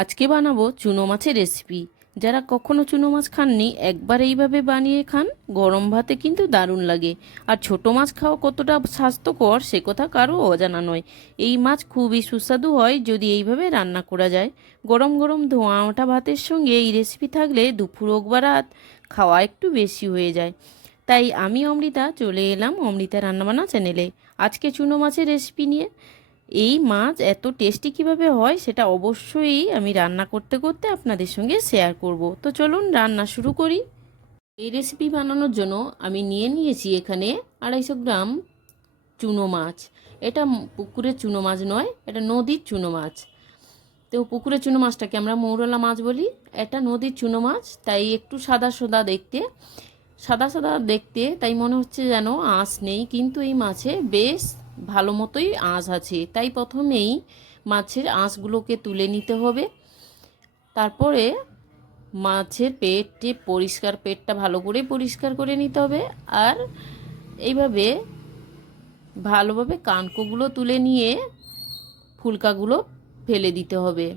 আজকে বানাবো চুনো মাছের রেসিপি। যারা কখনো চুনো মাছ খাননি একবার এইভাবে বানিয়ে খান, গরম ভাতে কিন্তু দারুণ লাগে। আর ছোট মাছ খাওয়া কতটা স্বাস্থ্যকর সে কথা কারো অজানা নয়। এই মাছ খুবই সুস্বাদু হয় যদি এইভাবে রান্না করা যায়। গরম গরম ধোঁয়া ওঠা ভাতের সঙ্গে এই রেসিপি থাকলে দুপুর হোক বা রাত খাওয়া একটু বেশি হয়ে যায়। তাই আমি অমৃতা চলে এলাম অমৃতা রান্নাবান্না চ্যানেলে আজকে চুনো মাছের রেসিপি নিয়ে। এই মাছ এত টেস্টি কিভাবে হয় সেটা অবশ্যই আমি রান্না করতে করতে আপনাদের সঙ্গে শেয়ার করব। তো চলুন রান্না শুরু করি। এই রেসিপি বানানোর জন্য আমি নিয়ে নিয়েছি এখানে 250 গ্রাম চুনো মাছ। এটা পুকুরের চুনো মাছ নয়, এটা নদীর চুনো মাছ। তো পুকুরের চুনো মাছটাকে আমরা মৌরলা মাছ বলি, এটা নদীর চুনো মাছ, তাই একটু সাদা সাদা দেখতে। সাদা সাদা দেখতে তাই মনে হচ্ছে যেন আঁশ নেই, কিন্তু এই মাছে বেশ ভালো মতোই আঁশ আছে। তাই প্রথমেই মাছের আঁশগুলোকে তুলে নিতে হবে। তারপরে মাছের পেটটা ভালো করে পরিষ্কার করে নিতে হবে। আর এইভাবে ভালোভাবে কানকোগুলো তুলে নিয়ে ফুলকাগুলো ফেলে দিতে হবে।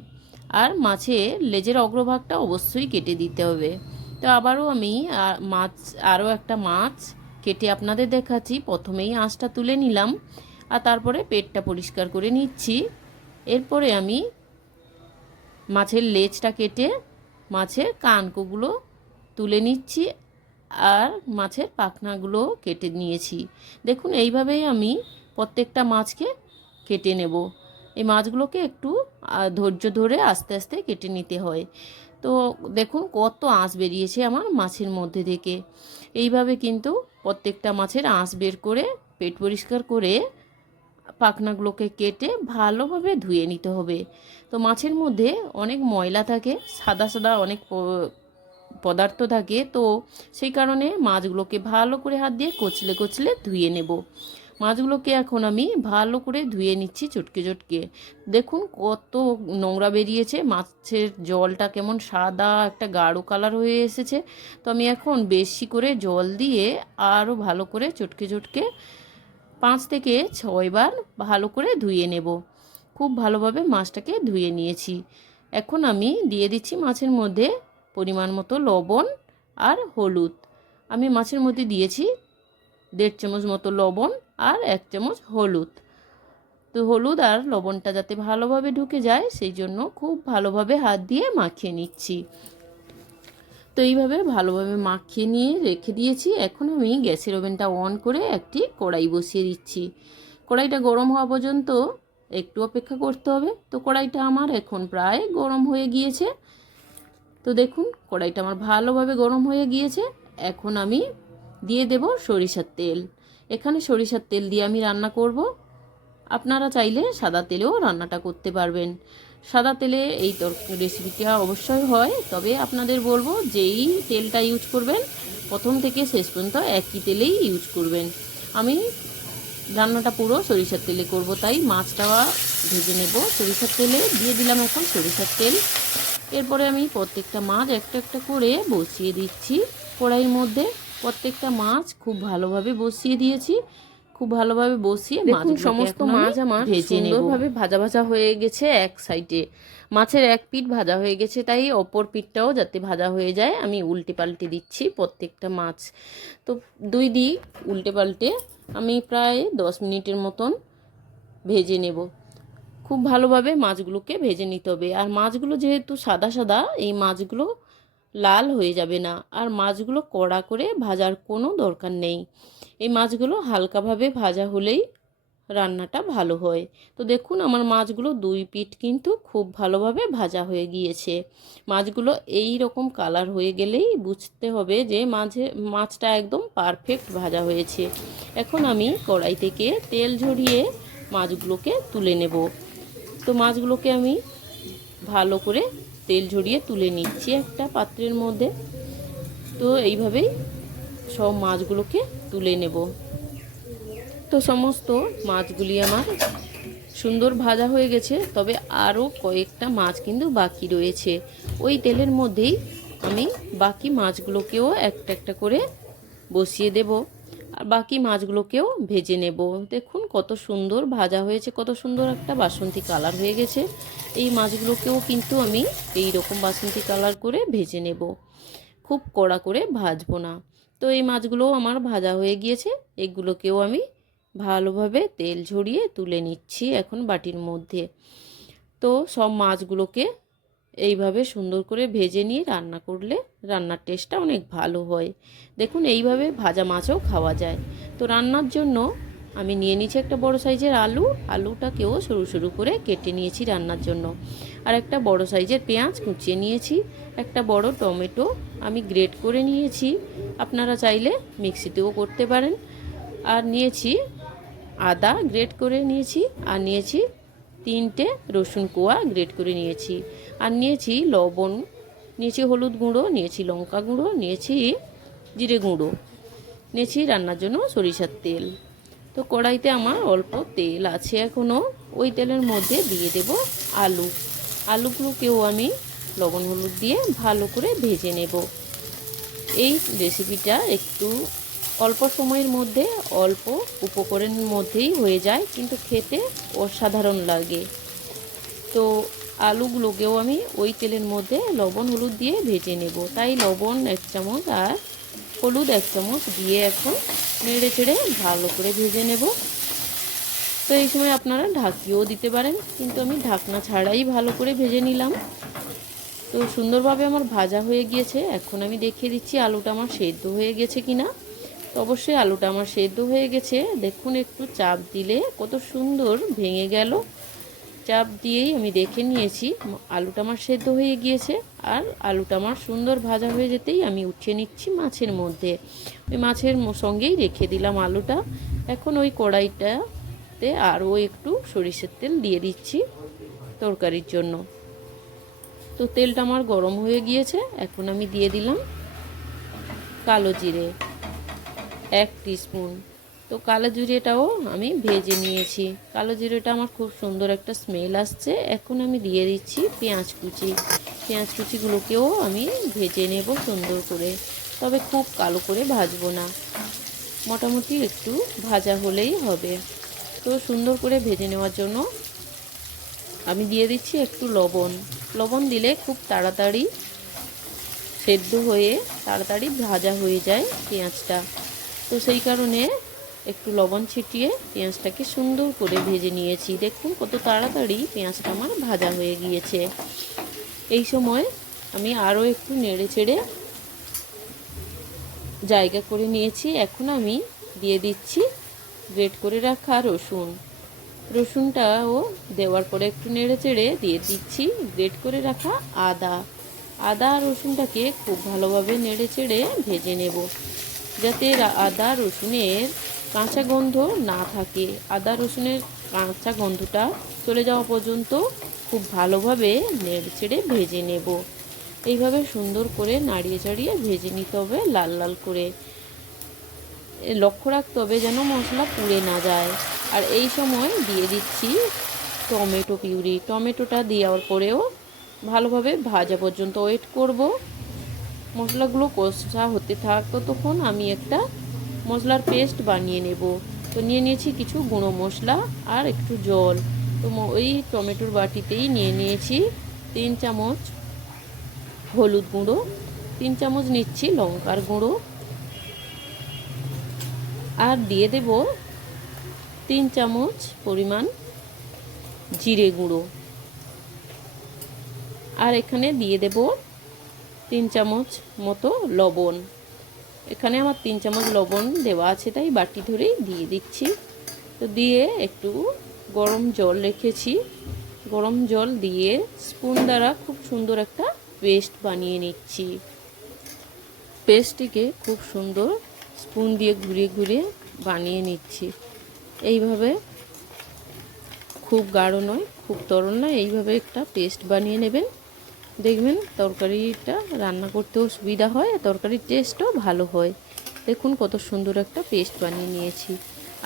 আর মাছের লেজের অগ্রভাগটা অবশ্যই কেটে দিতে হবে। তো আবারও আমি আরও একটা মাছ কেটে আপনাদের দেখাচ্ছি। প্রথমেই আঁশটা তুলে নিলাম আর তারপরে পেটটা পরিষ্কার করে নিচ্ছি। এরপরে আমি মাছের লেজটা কেটে মাছের কানকোগুলো তুলে নিচ্ছি আর মাছের পাখনাগুলো কেটে নিয়েছি। দেখুন এইভাবেই আমি প্রত্যেকটা মাছকে কেটে নেব। এই মাছগুলোকে একটু ধৈর্য ধরে আস্তে আস্তে কেটে নিতে হয়। তো দেখুন কত আঁশ বেরিয়েছে আমার মাছের মধ্যে থেকে। এইভাবে কিন্তু প্রত্যেকটা মাছের আঁশ বের করে পেট পরিষ্কার করে পাখনাগুলোকে কেটে ভালোভাবে ধুয়ে নিতে হবে। তো মাছের মধ্যে অনেক ময়লা থাকে, সাদা সাদা অনেক পদার্থ থাকে, তো সেই কারণে মাছগুলোকে ভালো করে হাত দিয়ে কচলে কচলে ধুয়ে নেব। মাছগুলোকে এখন আমি ভালো করে ধুয়ে নিচ্ছি চটকে চটকে। দেখুন কত নোংরা বেরিয়েছে, মাছের জলটা কেমন সাদা একটা গাঢ় কালার হয়ে এসেছে। তো আমি এখন বেশি করে জল দিয়ে আরও ভালো করে চটকে চটকে 5 থেকে 6 বার ভালো করে ধুয়ে নেব। খুব ভালোভাবে মাছটাকে ধুয়ে নিয়েছি। এখন আমি দিয়ে দিচ্ছি মাছের মধ্যে পরিমাণ মতো লবণ আর হলুদ। আমি মাছের মধ্যে দিয়েছি 1.5 চামচ মতো লবণ আর 1 চামচ হলুদ। তো হলুদ আর লবণটা যাতে ভালোভাবে ঢুকে যায় সেই জন্য খুব ভালোভাবে হাত দিয়ে মাখিয়ে নিচ্ছি। তো এইভাবে ভালোভাবে মাখিয়ে নিয়ে রেখে দিয়েছি। এখন আমি গ্যাসের ওভেনটা অন করে একটি কড়াই বসিয়ে দিচ্ছি। কড়াইটা গরম হওয়া পর্যন্ত একটু অপেক্ষা করতে হবে। তো কড়াইটা আমার এখন প্রায় গরম হয়ে গিয়েছে। তো দেখুন কড়াইটা আমার ভালোভাবে গরম হয়ে গিয়েছে। এখন আমি দিয়ে দেব সরিষার তেল। এখানে সরিষার তেল দিয়ে আমি রান্না করব। আপনারা চাইলে সাদা তেলেও রান্নাটা করতে পারবেন। সাদা তেলে এই রেসিপিটা অবশ্যই হয়, তবে আপনাদের বলবো যেই তেলটা ইউজ করবেন প্রথম থেকে শেষ পর্যন্ত একই তেলেই ইউজ করবেন। আমি রান্নাটা পুরো সরিষার তেলে করব, তাই মাছটা ভেজে নেব সরিষার তেলে। দিয়ে দিলাম এখন সরিষার তেল। এরপরে আমি প্রত্যেকটা মাছ একটা একটা করে বসিয়ে দিচ্ছি কড়াইয়ের মধ্যে। প্রত্যেকটা মাছ খুব ভালোভাবে বসিয়ে দিয়েছি। খুব ভালোভাবে বসিয়ে সমস্ত মাছ আমার সুন্দরভাবে ভাজা ভাজা হয়ে গেছে। এক সাইডে মাছের এক পিঠ ভাজা হয়ে গেছে, তাই অপর পিঠটাও যাতে ভাজা হয়ে যায় আমি উল্টে পাল্টে দিচ্ছি প্রত্যেকটা মাছ। তো দুই দিক উল্টে পাল্টে আমি প্রায় 10 মিনিটের মতন ভেজে নেব। খুব ভালোভাবে মাছগুলোকে ভেজে নিতে হবে। আর মাছগুলো যেহেতু সাদা সাদা, এই মাছগুলো লাল হয়ে যাবে না। আর মাছগুলো কড়া করে ভাজার কোনো দরকার নেই। এই মাছগুলো হালকাভাবে ভাজা হলেই রান্নাটা ভালো হয়। তো দেখুন আমার মাছগুলো দুই পিঠ কিন্তু খুব ভালোভাবে ভাজা হয়ে গিয়েছে। মাছগুলো এই রকম কালার হয়ে গেলেই বুঝতে হবে যে মাছটা একদম পারফেক্ট ভাজা হয়েছে। এখন আমি কড়াই থেকে তেল ঝরিয়ে মাছগুলোকে তুলে নেব। তো মাছগুলোকে আমি ভালো করে তেল ঝরিয়ে তুলে নিচ্ছি একটা পাত্রের মধ্যে। তো এইভাবেই সব মাছগুলোকে তুলে নেব। তো সমস্ত মাছগুলি আমার সুন্দর ভাজা হয়ে গেছে, তবে আরও কয়েকটা মাছ কিন্তু বাকি রয়েছে। ওই তেলের মধ্যেই আমি বাকি মাছগুলোকেও একটা একটা করে বসিয়ে দেব আর বাকি মাছগুলোকেও ভেজে নেব। দেখুন কত সুন্দর ভাজা হয়েছে, কত সুন্দর একটা বাসন্তী কালার হয়ে গেছে। এই মাছগুলোকেও কিন্তু আমি এই রকম বাসন্তী কালার করে ভেজে নেব, খুব কড়া করে ভাজবো না। তো এই মাছগুলোও আমার ভাজা হয়ে গিয়েছে, এগুলোকেও আমি ভালোভাবে তেল ঝরিয়ে তুলে নিচ্ছি এখন বাটির মধ্যে। তো সব মাছগুলোকে এইভাবে সুন্দর করে ভেজে নিয়ে রান্না করলে রান্নার টেস্টটা অনেক ভালো হয়। দেখুন এইভাবে ভাজা মাছও খাওয়া যায়। তো রান্নার জন্য আমি নিয়ে নিয়েছি একটা বড় সাইজের আলুটাকেও সরু সরু করে কেটে নিয়েছি রান্নার জন্য। আর একটা বড় সাইজের পেঁয়াজ কুচিয়ে নিয়েছি, একটা বড় টমেটো আমি গ্রেট করে নিয়েছি, আপনারা চাইলে মিক্সিতেও করতে পারেন। আর নিয়েছি আদা গ্রেট করে নিয়েছি, আর নিয়েছি 3টে রসুন কোয়া গ্রেট করে নিয়েছি, আর নিয়েছি লবণ, নিয়েছি হলুদ গুঁড়ো, নিয়েছি লঙ্কা গুঁড়ো, নিয়েছি জিরে গুঁড়ো, নিয়েছি রান্নার জন্য সরিষার তেল। তো কড়াইতে আমার অল্প তেল আছে এখনও, ওই তেলের মধ্যে দিয়ে দেব আলুগুলোকেও আমি লবণ হলুদ দিয়ে ভালো করে ভেজে নেব। এই রেসিপিটা একটু অল্প সময়ের মধ্যে অল্প উপকরণের মধ্যেই হয়ে যায়, কিন্তু খেতে অসাধারণ লাগে। তো আলুগুলোকেও আমি ওই তেলের মধ্যে লবণ হলুদ দিয়ে ভেজে নেব, তাই লবণ 1 চামচ আর হলুদ 1 চামচ দিয়ে এখন নেড়ে চেড়ে ভালো করে ভেজে নেব। তো এই সময় আপনারা ঢাকিয়েও দিতে পারেন, কিন্তু আমি ঢাকনা ছাড়াই ভালো করে ভেজে নিলাম। তো সুন্দরভাবে আমার ভাজা হয়ে গিয়েছে, এখন আমি দেখিয়ে দিচ্ছি আলুটা আমার সেদ্ধ হয়ে গেছে কিনা। তো অবশ্যই আলুটা আমার সেদ্ধ হয়ে গেছে, দেখুন একটু চাপ দিলে কত সুন্দর ভেঙে গেল। চাপ দিয়েই আমি দেখে নিয়েছি আলুটা আমার সেদ্ধ হয়ে গিয়েছে। আর আলুটা আমার সুন্দর ভাজা হয়ে যেতেই আমি উঠিয়ে নিচ্ছি মাছের মধ্যে, ওই মাছের সঙ্গেই রেখে দিলাম আলুটা। এখন ওই কড়াইটাতে আরও একটু সরিষার তেল দিয়ে দিচ্ছি তরকারির জন্য। তো তেলটা আমার গরম হয়ে গিয়েছে, এখন আমি দিয়ে দিলাম কালো জিরে 1 টিস্পুন। তো কালো জিরেটাও আমি ভেজে নিয়েছি, কালো জিরেটা আমার খুব সুন্দর একটা স্মেল আসছে। এখন আমি দিয়ে দিচ্ছি পেঁয়াজ কুচিগুলোকেও আমি ভেজে নেব সুন্দর করে, তবে খুব কালো করে ভাজবো না, মোটামুটি একটু ভাজা হলেই হবে। তো সুন্দর করে ভেজে নেওয়ার জন্য আমি দিয়ে দিচ্ছি একটু লবণ দিলে খুব তাড়াতাড়ি সেদ্ধ হয়ে তাড়াতাড়ি ভাজা হয়ে যায় পেঁয়াজটা। তো সেই কারণে একটু লবণ ছিটিয়ে পেঁয়াজটাকে সুন্দর করে ভেজে নিয়েছি। দেখুন কত তাড়াতাড়ি পেঁয়াজটা আমার ভাজা হয়ে গিয়েছে। এই সময় আমি আরও একটু নেড়ে চেড়ে জায়গা করে নিয়েছি। এখন আমি দিয়ে দিচ্ছি গ্রেট করে রাখা রসুনটাও দেওয়ার পরে একটু নেড়ে চেড়ে দিয়ে দিচ্ছি গ্রেট করে রাখা আদা আর রসুনটাকে খুব ভালোভাবে নেড়ে চেড়ে ভেজে নেব, যাতে আদা রসুনের কাঁচা গন্ধ না থাকে। আদা রসুনের কাঁচা গন্ধটা চলে যাওয়া পর্যন্ত খুব ভালোভাবে নেড়ে চেড়ে ভেজে নেব। এইভাবে সুন্দর করে নাড়িয়ে চাড়িয়ে ভেজে নিতে হবে লাল লাল করে। লক্ষ্য রাখতে হবে যেন মশলা পুড়ে না যায়। আর এই সময় দিয়ে দিচ্ছি টমেটো পিউরি। টমেটোটা দেওয়ার পরেও ভালোভাবে ভাজা পর্যন্ত ওয়েট করব। মশলাগুলো কষা হতে থাক, ততক্ষণ আমি একটা মশলার পেস্ট বানিয়ে নেব। তো নিয়ে নিয়েছি কিছু গুঁড়ো মশলা আর একটু জল। তো ওই টমেটোর বাটিতেই নিয়ে নিয়েছি 3 চামচ হলুদ গুঁড়ো, 3 চামচ নিচ্ছি লঙ্কার গুঁড়ো, আর দিয়ে দেব 3 চামচ পরিমাণ জিরে গুঁড়ো, আর এখানে দিয়ে দেব 3 চামচ মতো লবণ। এখানে আমার 3 চামচ লবণ দেওয়া আছে, তাই বাটি ধরেই দিয়ে দিচ্ছি। তো দিয়ে একটু গরম জল রেখেছি, গরম জল দিয়ে স্পুন দ্বারা খুব সুন্দর একটা পেস্ট বানিয়ে নিচ্ছি। পেস্টটিকে খুব সুন্দর স্পুন দিয়ে ঘুরিয়ে ঘুরিয়ে বানিয়ে নিচ্ছি। এইভাবে খুব গাঢ় নয়, খুব তরল নয়, এইভাবে একটা পেস্ট বানিয়ে নেবেন। দেখবেন তরকারিটা রান্না করতেও সুবিধা হয়, তরকারির টেস্টও ভালো হয়। দেখুন কত সুন্দর একটা পেস্ট বানিয়ে নিয়েছি।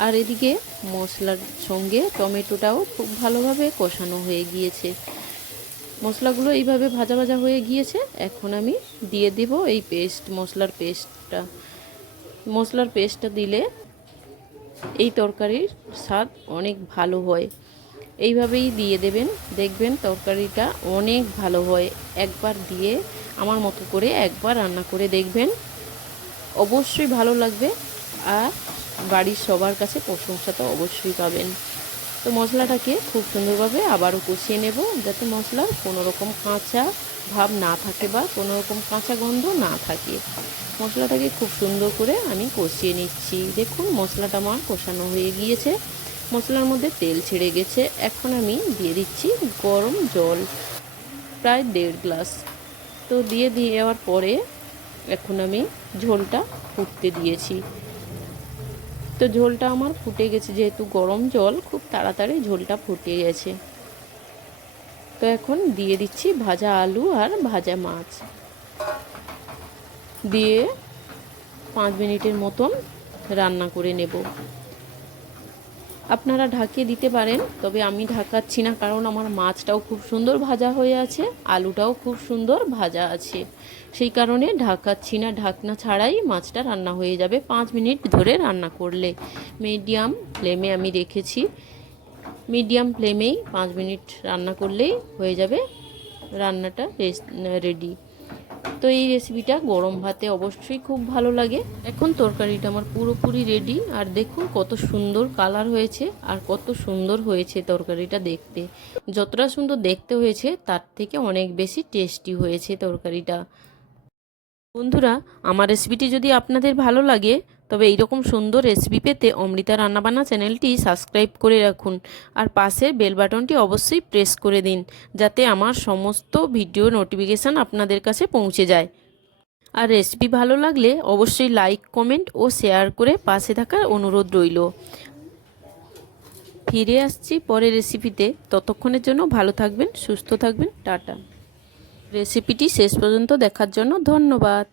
আর এদিকে মশলার সঙ্গে টমেটোটাও খুব ভালোভাবে কষানো হয়ে গিয়েছে। মশলাগুলো এইভাবে ভাজা ভাজা হয়ে গিয়েছে। এখন আমি দিয়ে দেব এই মশলার পেস্টটা দিলে এই তরকারির স্বাদ অনেক ভালো হয়। এইভাবেই দিয়ে দেবেন, দেখবেন তরকারিটা অনেক ভালো হয়। একবার দিয়ে আমার মতো করে একবার রান্না করে দেখবেন, অবশ্যই ভালো লাগবে আর বাড়ির সবার কাছে প্রশংসা তো অবশ্যই পাবেন। তো মশলাটাকে খুব সুন্দরভাবে আবারও কষিয়ে নেব, যাতে মশলার কোনো রকম কাঁচা ভাব না থাকে বা কোনো রকম কাঁচা গন্ধ না থাকে। মশলাটাকে খুব সুন্দর করে আমি কষিয়ে নিচ্ছি। দেখুন মশলাটা আমার কষানো হয়ে গিয়েছে, মশলার মধ্যে তেল ছেড়ে গেছে। এখন আমি দিয়ে দিচ্ছি গরম জল, প্রায় 1.5 গ্লাস। তো দিয়ে দেওয়ার পরে এখন আমি ঝোলটা ফুটতে দিয়েছি। তো ঝোলটা আমার ফুটে গেছে, যেহেতু গরম জল খুব তাড়াতাড়ি ঝোলটা ফুটে গেছে। তো এখন দিয়ে দিচ্ছি ভাজা আলু আর ভাজা মাছ, দিয়ে 5 মিনিটের মতন রান্না করে নেব। আপনারা ঢাকিয়ে দিতে পারেন, তবে আমি ঢাকাচ্ছি না, কারণ আমার মাছটাও খুব সুন্দর ভাজা হয়ে আছে, আলুটাও খুব সুন্দর ভাজা আছে, সেই কারণে ঢাকাচ্ছি না। ঢাকনা ছাড়াই মাছটা রান্না হয়ে যাবে 5 মিনিট ধরে রান্না করলে। মিডিয়াম ফ্লেমে আমি রেখেছি, মিডিয়াম ফ্লেমেই 5 মিনিট রান্না করলেই হয়ে যাবে রান্নাটা রেডি। তো এই রেসিপিটা গরম ভাতে অবশ্যই খুব ভালো লাগে। এখন তরকারিটা আমার পুরোপুরি রেডি, আর দেখুন কত সুন্দর কালার হয়েছে আর কত সুন্দর হয়েছে তরকারিটা দেখতে। যতটা সুন্দর দেখতে হয়েছে তার থেকে অনেক বেশি টেস্টি হয়েছে তরকারিটা। বন্ধুরা, আমার রেসিপিটি যদি আপনাদের ভালো লাগে, তবে এইরকম সুন্দর রেসিপি পেতে অমৃতা রান্নাবান্না চ্যানেলটি সাবস্ক্রাইব করে রাখুন, আর পাশের বেল বাটনটি অবশ্যই প্রেস করে দিন, যাতে আমার সমস্ত ভিডিও নোটিফিকেশান আপনাদের কাছে পৌঁছে যায়। আর রেসিপি ভালো লাগলে অবশ্যই লাইক, কমেন্ট ও শেয়ার করে পাশে থাকার অনুরোধ রইল। ফিরে আসছি পরের রেসিপিতে, ততক্ষণের জন্য ভালো থাকবেন, সুস্থ থাকবেন, টাটা। রেসিপিটি শেষ পর্যন্ত দেখার জন্য ধন্যবাদ।